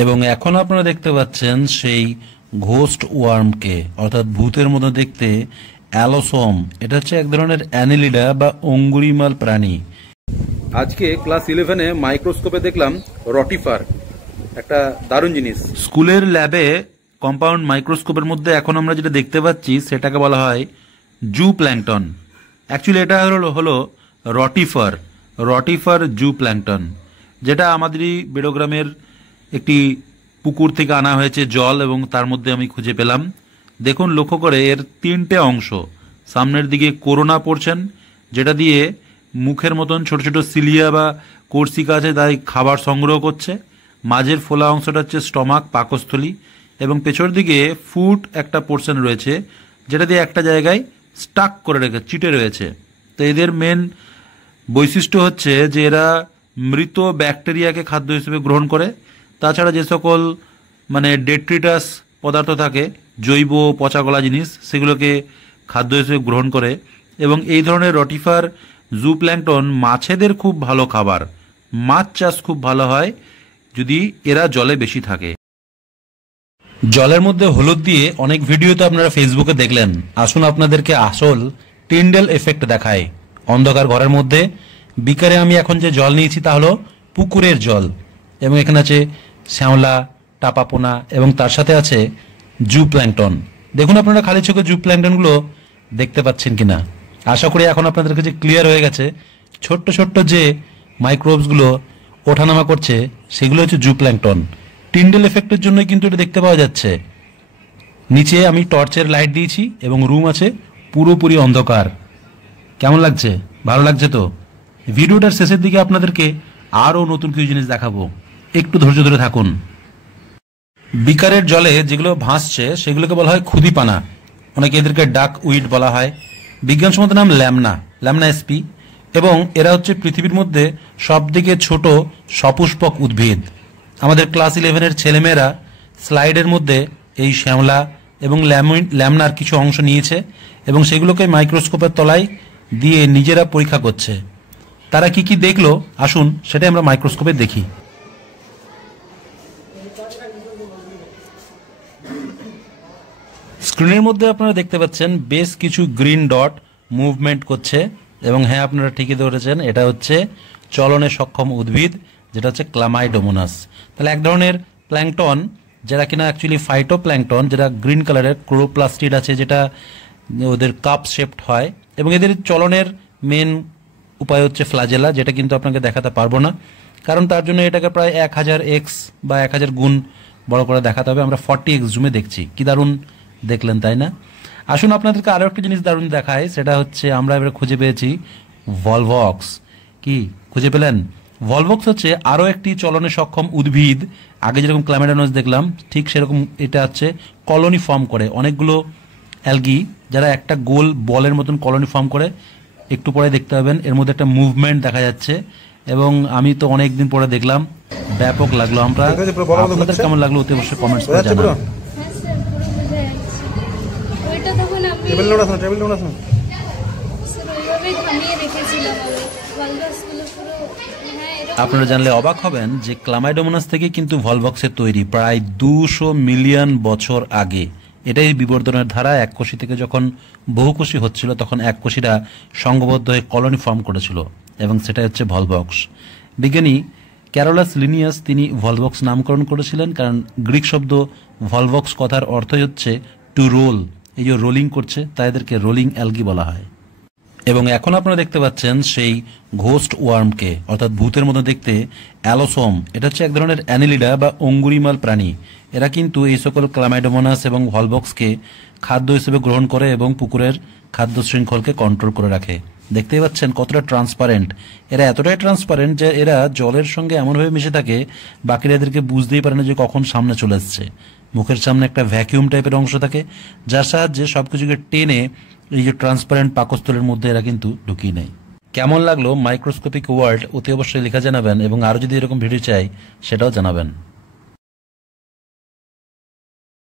এবং এখন আপনারা দেখতে পাচ্ছেন সেই ঘোস্ট ওয়ার্মকে, অর্থাৎ ভূতের মতো দেখতে অ্যালোসোম। এটা হচ্ছে এক ধরনের অ্যানিলিডা বা অঙ্গুরিমাল প্রাণী। আজকে ক্লাস 11-এ মাইক্রোস্কোপে দেখলাম রটিফার, একটা দারুণ জিনিস। স্কুলের ল্যাবে কম্পাউন্ড মাইক্রোস্কোপের মধ্যে এখন আমরা যেটা দেখতে পাচ্ছি সেটাকে বলা হয় জু প্ল্যাঙ্কটন। অ্যাকচুয়ালি এটা হলো রটিফার জু প্ল্যাঙ্কটন, যেটা আমাদেরই বেড়োগ্রামের একটি পুকুর থেকে আনা হয়েছে জল, এবং তার মধ্যে আমি খুঁজে পেলাম। দেখুন, লক্ষ্য করে এর 3টে অংশ। সামনের দিকে করোনা পড়ছেন, যেটা দিয়ে মুখের মতন ছোট ছোট সিলিয়া বা কর্সিকা আছে, তাই খাবার সংগ্রহ করছে। মাঝের ফোলা অংশটা হচ্ছে স্টমাক, পাকস্থলী, এবং পেছর দিকে ফুড একটা পোর্শন রয়েছে, যেটা দিয়ে একটা জায়গায় স্টাক করে রেখে চিটে রয়েছে। তো এদের মেন বৈশিষ্ট্য হচ্ছে যে এরা মৃত ব্যাকটেরিয়াকে খাদ্য হিসেবে গ্রহণ করে। তাছাড়া যে সকল ডেট্রিটাস পদার্থ থাকে, জৈব পচাগলা জিনিস, সেগুলোকে খাদ্য হিসেবে গ্রহণ করে। এবং এই ধরনের রটিফার জু প্ল্যাঙ্কটন মাছেদের খুব ভালো খাবার। মাছ চাষ খুব ভালো হয় যদি এরা জলে বেশি থাকে। জলের মধ্যে হলুদ দিয়ে অনেক ভিডিও তো আপনারা ফেসবুকে দেখলেন। আসুন আপনাদেরকে আসল টিন্ডেল এফেক্ট দেখায়। অন্ধকার ঘরের মধ্যে বিকারে আমি এখন যে জল নিয়েছি তা হলো পুকুরের জল, এবং এখানে আছে শ্যাওলা, টাপাপোনা, এবং তার সাথে আছে জু প্ল্যাঙ্কটন। দেখুন আপনারা খালি চোখে জু প্ল্যাঙ্কটনগুলো দেখতে পাচ্ছেন কিনা। আশা করি এখন আপনাদের কাছে ক্লিয়ার হয়ে গেছে। ছোট্ট ছোট্ট যে মাইক্রোবসগুলো ওঠানামা করছে সেগুলো হচ্ছে জু প্ল্যাঙ্কটন। টিন্ডেল এফেক্টের জন্যই কিন্তু এটা দেখতে পাওয়া যাচ্ছে। নিচে আমি টর্চের লাইট দিয়েছি এবং রুম আছে পুরোপুরি অন্ধকার। কেমন লাগছে? ভালো লাগছে তো? ভিডিওটার শেষের দিকে আপনাদেরকে আরও নতুন কিছু জিনিস দেখাবো, একটু ধৈর্য ধরে থাকুন। বিকারের জলে যেগুলো ভাসছে সেগুলোকে বলা হয় ক্ষুদিপানা, অনেকে এদেরকে ডাক উইড বলা হয়। বিজ্ঞানসম্মত নাম ল্যামনা এসপি, এবং এরা হচ্ছে পৃথিবীর মধ্যে সবথেকে ছোট সপুষ্পক উদ্ভিদ। আমাদের ক্লাস 11-এর ছেলেমেয়েরা স্লাইডের মধ্যে এই শ্যাওলা এবং ল্যামনার কিছু অংশ নিয়েছে এবং সেগুলোকে মাইক্রোস্কোপের তলায় দিয়ে নিজেরা পরীক্ষা করছে। তারা কি কি দেখলো আসুন সেটাই আমরা মাইক্রোস্কোপে দেখি। স্ক্রিনের মধ্যে আপনারা দেখতে পাচ্ছেন বেশ কিছু গ্রিন ডট মুভমেন্ট করছে, এবং হ্যাঁ, আপনারা ঠিকই ধরেছেন, এটা হচ্ছে চলনে সক্ষম উদ্ভিদ, যেটা হচ্ছে ক্লামাইডোমোনাস। তাহলে এক ধরনের প্ল্যাঙ্কটন, যারা কিনা অ্যাকচুয়ালি ফাইটো প্ল্যাঙ্কটন, যেটা গ্রিন কালারের ক্লোরোপ্লাস্টিড আছে, যেটা ওদের কাপ শেপড হয়, এবং এদের চলনের মেন উপায় হচ্ছে ফ্লাজেলা, যেটা কিন্তু আপনাকে দেখাতে পারবো না, কারণ তার জন্য এটাকে প্রায় 1000x বা 1000 গুণ বড় করে দেখাতে হবে। আমরা 40x জুমে দেখছি। কি দারুণ দেখলেন, তাই না? আসুন আপনাদেরকে আরও একটা জিনিস দারুণ দেখায়, সেটা হচ্ছে আমরা এবারে খুঁজে পেয়েছি ভলভক্স। কি খুঁজে পেলেন? ভলভক্স হচ্ছে আরও একটি চলনে সক্ষম উদ্ভিদ। আগে যেরকম ক্লামাইডোমোনাস দেখলাম, ঠিক সেরকম এটা হচ্ছে কলোনি ফর্ম করে, অনেকগুলো অ্যালগি যারা একটা গোল বলের মতন কলোনি ফর্ম করে। একটু পরে দেখতে পাবেন এর মধ্যে একটা মুভমেন্ট দেখা যাচ্ছে, এবং আমি তো অনেক দিন পরে দেখলাম, ব্যাপক লাগলো। আমরা আপনাদের কেমন লাগলো অতি অবশ্যই কমেন্টস করে জানান। আপনারা জানলে অবাক হবেন যে ক্লামাইডোমোনাস থেকে কিন্তু ভলভক্সের তৈরি প্রায় 200 মিলিয়ন বছর আগে। এটাই বিবর্তনের ধারা। এককোষী থেকে যখন বহুকোষী হচ্ছিল তখন এককোষীরা সংঘবদ্ধ হয়ে কলোনি ফর্ম করেছিল, এবং সেটাই হচ্ছে ভলভক্স। বিজ্ঞানী ক্যারোলাস লিনিয়াস তিনি ভলভক্স নামকরণ করেছিলেন, কারণ গ্রিক শব্দ ভলভক্স কথার অর্থই হচ্ছে টু রোল। এই যে রোলিং করছে তাই এদেরকে রোলিং অ্যালগি বলা হয়। এবং এখন আপনারা দেখতে পাচ্ছেন সেই ঘোস্ট ওয়ার্মকে, অর্থাৎ ভূতের মতো দেখতে অ্যালোসোম। এটা হচ্ছে এক ধরনের অ্যানিলিডা বা অঙ্গুরিমাল প্রাণী। এরা কিন্তু এই সকল ক্লামাইডোমোনাস এবং ভলভক্সকে খাদ্য হিসেবে গ্রহণ করে এবং পুকুরের খাদ্য শৃঙ্খলকে কন্ট্রোল করে রাখে। দেখতেই পাচ্ছেন কতটা ট্রান্সপারেন্ট। এরা এতটাই ট্রান্সপারেন্ট যে এরা জলের সঙ্গে এমনভাবে মিশে থাকে বাকিরা এদেরকে বুঝতেই পারে না যে কখন সামনে চলে এসছে। মুখের সামনে একটা ভ্যাকিউম টাইপের অংশ থাকে, যার সাহায্যে সবকিছুকে টেনে এই যে ট্রান্সপারেন্ট পাকস্থলের মধ্যে এরা কিন্তু ঢুকিয়ে নেয়। কেমন লাগলো মাইক্রোস্কোপিক ওয়ার্ল্ড অতি অবশ্যই লেখা জানাবেন, এবং আরও যদি এরকম ভিডিও চাই সেটাও জানাবেন।